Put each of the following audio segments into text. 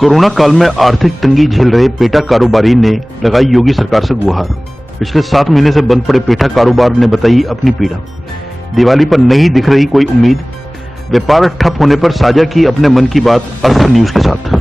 Corona काल में आर्थिक तंगी झेल रहे पेठा कारोबारी ने लगाई योगी सरकार से गुहार। पिछले 7 महीने से बंद पड़े पेठा कारोबार ने बताई अपनी पीड़ा। दिवाली पर नहीं दिख रही कोई उम्मीद। व्यापार ठप होने पर साझा की अपने मन की बात अस्त्र न्यूज के साथ।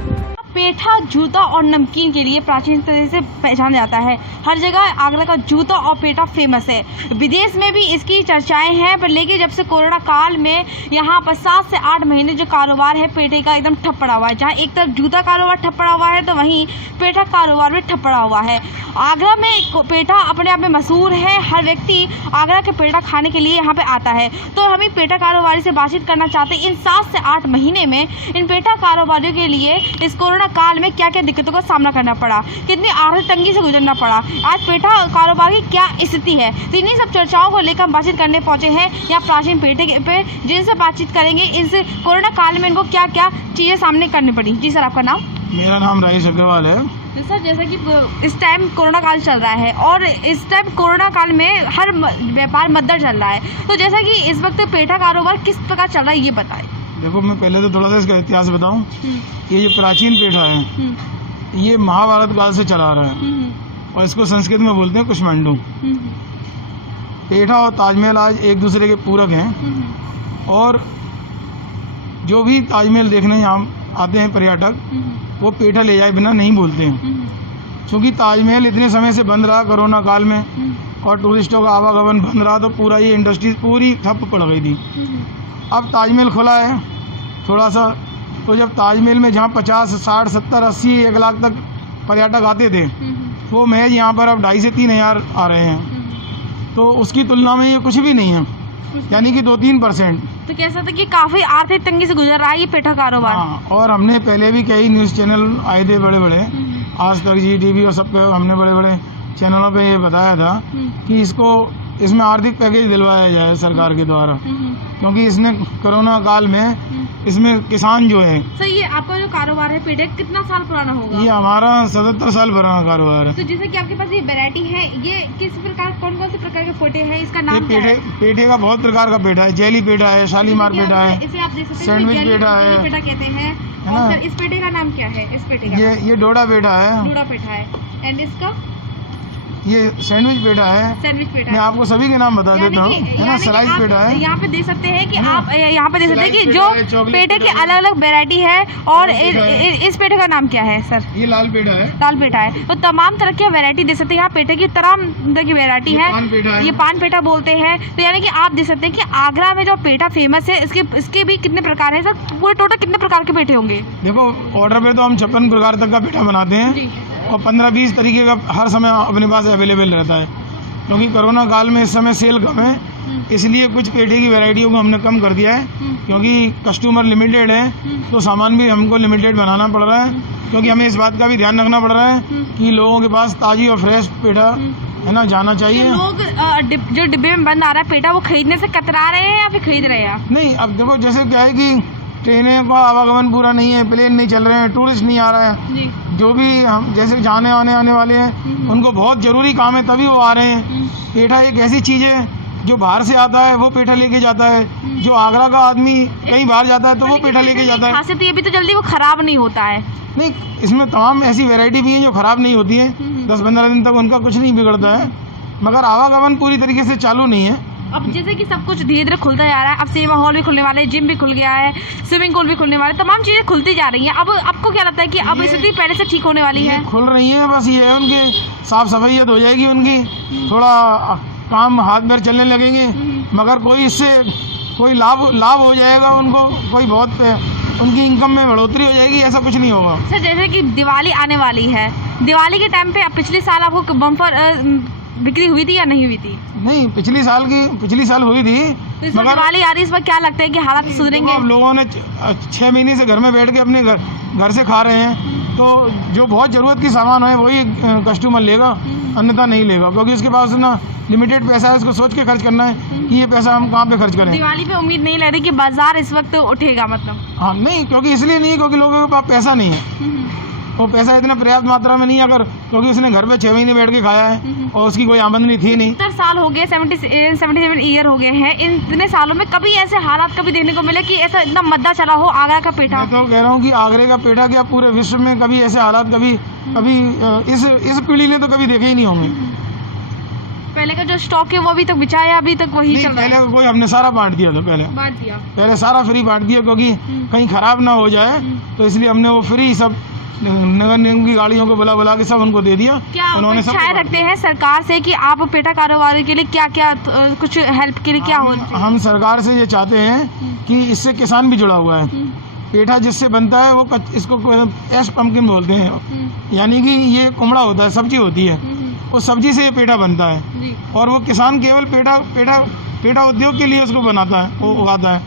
पेठा जूता और नमकीन के लिए प्राचीन तरह से पहचाना जाता है। हर जगह आगरा का जूता और पेठा फेमस है। विदेश में भी इसकी चर्चाएं हैं, पर लेकिन जब से कोरोना काल में यहाँ पर 7 से 8 महीने जो कारोबार है पेठे का एकदम ठप पड़ा हुआ है। जहाँ एक तरफ जूता कारोबार ठप पड़ा हुआ है तो वहीं पेठा कारोबार भी ठप पड़ा हुआ है। आगरा में पेठा अपने आप में मशहूर है। हर व्यक्ति आगरा के पेठा खाने के लिए यहाँ पे आता है। तो हम एक पेठा कारोबारी से बातचीत करना चाहते हैं। इन 7 से 8 महीने में इन पेठा कारोबारियों के लिए इस कोरोना काल में क्या क्या दिक्कतों का सामना करना पड़ा, कितनी आर्थिक तंगी से गुजरना पड़ा, आज पेठा कारोबार की क्या स्थिति है, तो इन्हीं सब चर्चाओं को लेकर हम बातचीत करने पहुंचे हैं यहाँ प्राचीन पेठे पे, जिनसे बातचीत करेंगे इस कोरोना काल में इनको क्या क्या चीजें सामने करनी पड़ी। जी सर, आपका नाम? मेरा नाम राजेश अग्रवाल है। सर, जैसा कि इस टाइम कोरोना काल चल रहा है और इस टाइम कोरोना काल में हर व्यापार मद्दर चल रहा है, तो जैसा कि इस वक्त पेठा कारोबार किस प्रकार चल रहा है ये बताएं। देखो, मैं पहले तो थोड़ा सा इसका इतिहास बताऊं। ये जो प्राचीन पेठा है ये महाभारत काल से चला आ रहा है और इसको संस्कृत में बोलते हैं कुष्मांडू। पेठा और ताजमहल आज एक दूसरे के पूरक हैं और जो भी ताजमहल देखने यहाँ आते हैं पर्यटक वो पेठा ले जाए बिना नहीं बोलते हैं, क्योंकि ताजमहल इतने समय से बंद रहा कोरोना काल में और टूरिस्टों का आवागमन बंद रहा तो पूरा ये इंडस्ट्री पूरी ठप पड़ गई थी। अब ताजमहल खुला है थोड़ा सा, तो जब ताजमहल में जहाँ 50, 60, 70, 80, 1 लाख तक पर्यटक आते थे वो महज यहाँ पर अब 2,500 से 3,000 आ रहे हैं, तो उसकी तुलना में ये कुछ भी नहीं है, यानी कि 2-3%। तो कह सकते कि काफी आर्थिक तंगी से गुजर रहा है ये पेठा कारोबार। हाँ, और हमने पहले भी कई न्यूज़ चैनल आए थे बड़े बड़े, आज तक GTV और सब पे हमने बड़े बड़े चैनलों पे ये बताया था कि इसमें आर्थिक पैकेज दिलवाया जाए सरकार के द्वारा, क्योंकि इसने कोरोना काल में इसमें किसान जो है। सर, ये आपका जो कारोबार है पेठे कितना साल पुराना होगा? ये हमारा 77 साल पुराना कारोबार है। तो जैसे कि आपके पास ये वैरायटी है, ये किस प्रकार कौन कौन से प्रकार के पेठे हैं, इसका नाम क्या है? पेठे का बहुत प्रकार का पेठा है। जेली पेठा है, शालीमार पेठा है, इसे आप देख सकते हैं, सैंडविच पेठा है, पेठा कहते हैं। और सर, इस पेठे का नाम क्या है? इस पेठे का ये डोडा पेठा है। डोडा पेठा है। एंड इसका ये सैंडविच पेठा है। सैंडविच पेठा मैं आपको सभी के नाम बता देता हूँ, है ना। सलाइस पेठा है। यहाँ पे देख सकते हैं कि आप यहाँ पे देख सकते हैं कि जो पेठे की अलग अलग वैरायटी है। और इस पेठे का नाम क्या है सर? ये लाल पेठा है। लाल पेठा है। तो तमाम तरह की वैरायटी देख सकते हैं यहाँ पेठे की, तमाम तरह की वैरायटी है। ये पान पेठा बोलते हैं। तो यानी कि आप देख सकते हैं कि आगरा में जो पेठा फेमस है इसके भी कितने प्रकार है सर? पूरे टोटल कितने प्रकार के पेठे होंगे? देखो, ऑर्डर पे तो हम 56 प्रकार तक का पेठा बनाते हैं और 15-20 तरीके का हर समय अपने पास अवेलेबल रहता है, क्योंकि कोरोना काल में इस समय सेल कम है, इसलिए कुछ पेठे की वैरायटियों को हमने कम कर दिया है, क्योंकि कस्टमर लिमिटेड है तो सामान भी हमको लिमिटेड बनाना पड़ रहा है, क्योंकि हमें इस बात का भी ध्यान रखना पड़ रहा है कि लोगों के पास ताज़ी और फ्रेश पेठा है ना जाना चाहिए। लोग जो डिब्बे में बंद आ रहा है पेठा वो खरीदने से कतरा रहे हैं या फिर खरीद रहे हैं? नहीं, अब देखो जैसे क्या है कि ट्रेनें का आवागमन पूरा नहीं है, प्लेन नहीं चल रहे हैं, टूरिस्ट नहीं आ रहा है, जो भी हम जैसे जाने आने वाले हैं उनको बहुत ज़रूरी काम है तभी वो आ रहे हैं। पेठा एक ऐसी चीज़ है जो बाहर से आता है वो पेठा लेके जाता है, जो आगरा का आदमी कहीं बाहर जाता है तो वो पेठा लेके जाता है। खासियत ये भी तो जल्दी वो खराब नहीं होता है। नहीं, इसमें तमाम ऐसी वैरायटी भी है जो ख़राब नहीं होती है, 10-15 दिन तक उनका कुछ नहीं बिगड़ता है, मगर आवागमन पूरी तरीके से चालू नहीं है। अब जैसे कि सब कुछ धीरे धीरे खुलता जा रहा है, अब सिनेमा हॉल भी खुलने वाले, जिम भी खुल गया है, स्विमिंग पूल भी खुलने वाले, तमाम चीज़ें खुलती जा रही हैं। अब आपको क्या लगता है कि अब स्थिति पहले से ठीक होने वाली है? खुल रही है, बस ये है उनकी साफ सफाइयत हो जाएगी, उनकी थोड़ा काम हाथ पैर चलने लगेंगे, मगर कोई इससे कोई लाभ हो जाएगा उनको, कोई बहुत उनकी इनकम में बढ़ोतरी हो जाएगी, ऐसा कुछ नहीं होगा। सर, जैसे कि दिवाली आने वाली है, दिवाली के टाइम पे अब पिछले साल आपको बम्पर बिक्री हुई थी या नहीं हुई थी? नहीं, पिछली साल हुई थी, तो मगर दिवाली आ रही, इस पर क्या लगता है कि हालात सुधरेंगे? अब लोगों ने 6 महीने से घर में बैठ के अपने घर से खा रहे हैं, तो जो बहुत ज़रूरत की सामान है वही कस्टमर लेगा, अन्यथा नहीं लेगा, क्योंकि उसके पास ना लिमिटेड पैसा है, उसको सोच के खर्च करना है कि ये पैसा हम कहाँ पे खर्च करें। दिवाली पे उम्मीद नहीं लग रही कि बाजार इस वक्त उठेगा, मतलब? हाँ, नहीं, क्योंकि इसलिए नहीं, क्योंकि लोगों के पास पैसा नहीं है। वो पैसा इतना पर्याप्त मात्रा में नहीं है, अगर क्योंकि उसने घर पे 6 महीने बैठ के खाया है और उसकी कोई आमदनी थी नहीं। 70 साल हो गए, 77 ईयर हो गए हैं। इन इतने सालों में कभी ऐसे हालात कभी देखने को मिले कि ऐसा इतना मद्दा चला हो आगरा का पेठा? मैं तो कह रहा हूँ कि आगरे का पेठा क्या पूरे विश्व में कभी ऐसे हालात कभी इस पीढ़ी ने तो कभी देखे ही नहीं होंगे। पहले का जो स्टॉक है वो अभी तक बिछा है, अभी तक वही चल रहा है? पहले का कोई हमने सारा बांट दिया था, पहले सारा फ्री बांट दिया, क्योंकि कहीं खराब ना हो जाए, तो इसलिए हमने वो फ्री सब नगर निगम की गाड़ियों को बुला के सब उनको दे दिया। क्या उन्होंने अपेक्षाएं रखते हैं सरकार से कि आप पेठा कारोबार के लिए क्या क्या कुछ हेल्प के लिए क्या हो? हम सरकार से ये चाहते हैं कि इससे किसान भी जुड़ा हुआ है। पेठा जिससे बनता है वो इसको एश पम्पकिन बोलते हैं, यानी कि ये कुमड़ा होता है, सब्जी होती है, उस सब्जी से ये पेठा बनता है और वो किसान केवल पेठा उद्योग के लिए उसको बनाता है, वो उगाता है।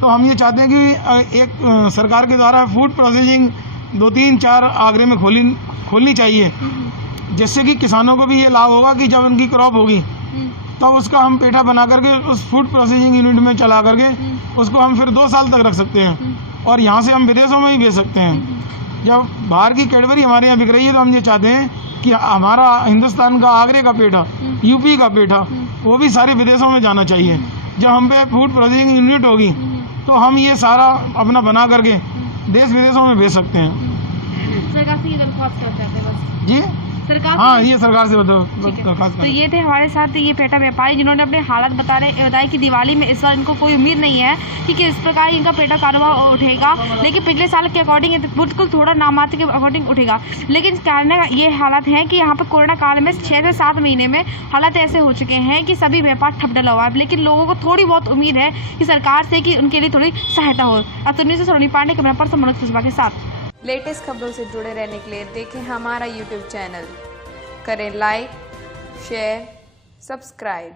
तो हम ये चाहते हैं कि एक सरकार के द्वारा फूड प्रोसेसिंग 2-3-4 आगरे में खोलनी चाहिए, जिससे कि किसानों को भी ये लाभ होगा कि जब उनकी क्रॉप होगी तब उसका हम पेठा बना करके उस फूड प्रोसेसिंग यूनिट में चला करके उसको हम फिर 2 साल तक रख सकते हैं और यहाँ से हम विदेशों में भी भेज सकते हैं। जब बाहर की कैडबरी हमारे यहाँ बिक रही है तो हम ये चाहते हैं कि हमारा हिंदुस्तान का आगरे का पेठा, यूपी का पेठा, वो भी सारे विदेशों में जाना चाहिए। जब हम पे फूड प्रोसेसिंग यूनिट होगी तो हम ये सारा अपना बना करके देश विदेशों में भेज सकते हैं। सरकार से ये दरख्वास्त करते हैं बस जी, सरकार? हाँ, ये सरकार से दरख्वास्त। तो ये थे हमारे साथ ये पेठा व्यापारी जिन्होंने अपने हालात बताए कि दिवाली में इस बार इनको कोई उम्मीद नहीं है कि किस प्रकार इनका पेठा कारोबार उठेगा, लेकिन पिछले साल के अकॉर्डिंग बिल्कुल थोड़ा नामात्र के अकॉर्डिंग उठेगा। लेकिन कारण ये हालात हैं कि यहाँ पर कोरोना काल में 6 से 7 महीने में हालात ऐसे हो चुके हैं कि सभी व्यापार ठप डला हुआ है, लेकिन लोगों को थोड़ी बहुत उम्मीद है कि सरकार से कि उनके लिए थोड़ी सहायता हो। अतुल्य से सोनी पांडे, कैमरा पर्सन मनोज कुशवाहा के साथ। लेटेस्ट खबरों से जुड़े रहने के लिए देखें हमारा YouTube चैनल, करें लाइक, शेयर, सब्सक्राइब।